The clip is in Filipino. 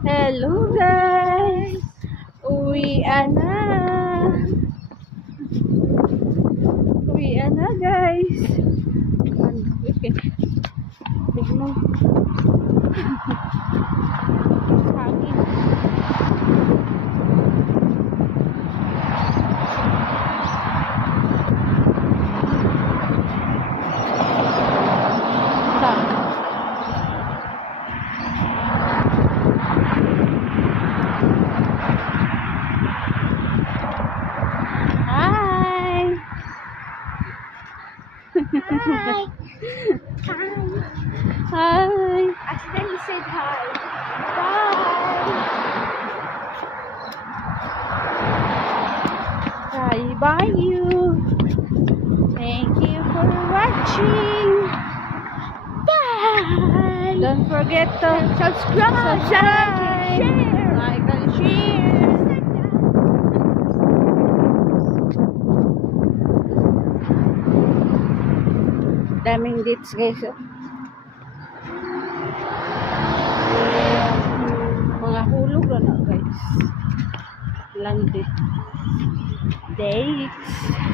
Hello guys! Uwian na! Uwian na guys! Okay. Tignan. Hangin. Hi! Hi. Hi! Accidentally said hi. Bye bye you! Thank you for watching! Bye. Don't forget to Subscribe. Share. like and share. Daming dates guys. Oh. Mga hulog na guys. Lang dates.